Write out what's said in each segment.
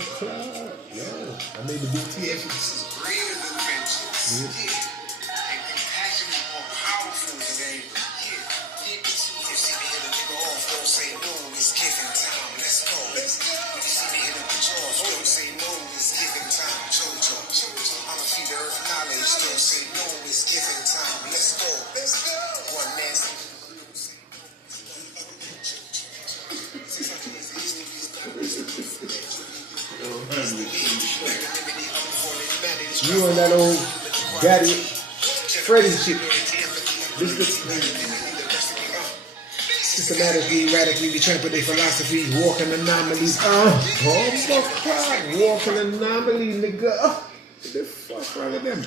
for club. Yo, I made the BTS. This is greater than vengeance. Yeah. And compassion is more powerful than anger. Yeah. If you see me hit a nigga off, don't say no, it's giving time. Let's go. Let's go. When you see me hit a bitch off, don't say no, it's giving time. Jojo. I'ma feed the earth knowledge, don't say no, it's giving time. Let's go. Let's go. One nasty. You and that old daddy Freddy shit. Systematically, radically, we trample their philosophies, walking anomalies. Walking anomaly, nigga. What the fuck wrong with them?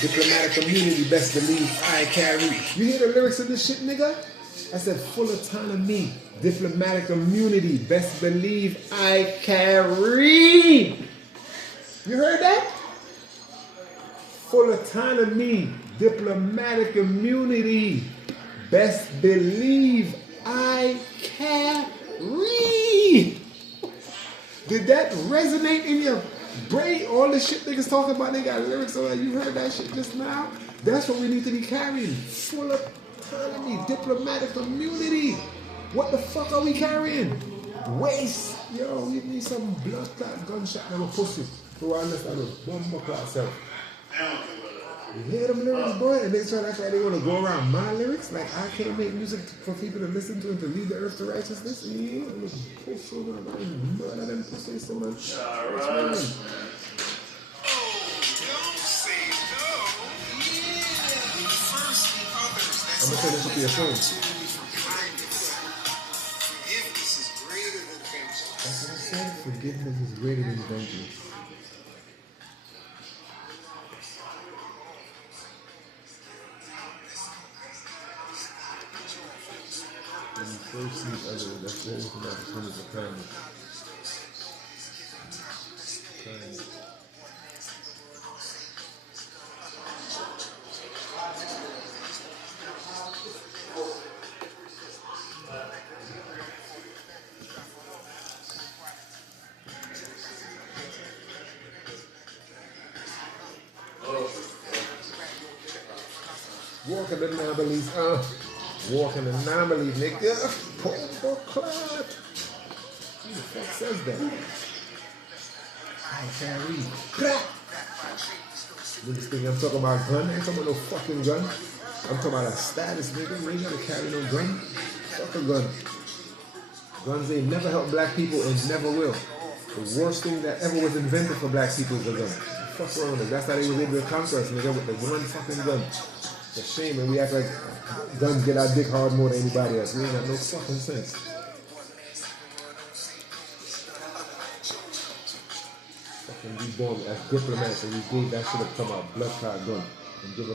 Diplomatic community, best believe I carry. You hear the lyrics of this shit, nigga? I said full autonomy, diplomatic community, best believe I carry. You heard that? Full autonomy, diplomatic community, best believe I carry. Did that resonate in your brain? All the shit niggas talking about, they got lyrics on that. You heard that shit just now? That's what we need to be carrying. Full autonomy, diplomatic community. What the fuck are we carrying? Waste. Yo, we need some blood clot gunshot and a pussy. So I understand it. Bomb clot self. You hear them lyrics, boy? And they try to act like they want to go around my lyrics? Like I can't make music for people to listen to and to lead the earth to righteousness? Yeah, I'm going to push over and murder them pussies so much. Don't say no. Yeah. First the others. That's I'm going to turn this up to your phone. Forgiveness is greater than vengeance. That's what I said. Forgiveness is greater than vengeance. When you first see others, that's the only thing that becomes a kindness. Kindness. Walking anomalies, walking anomaly, nigga. Poor clot. Who the fuck says that? I can't read. Niggas think I'm talking about gun. I ain't talking about no fucking gun. I'm talking about a status, nigga. You ain't gotta carry no gun. Fuck a gun. Guns ain't never helped black people and never will. The worst thing that ever was invented for black people is a gun. Fuck wrong with it. That's how they was able to conquer us, nigga, with the one fucking gun. It's a shame, and we act like guns get our dick hard more than anybody else. We ain't got no fucking sense. Fucking reborn as diplomats, and we gave that shit up to our blood clot gun. And give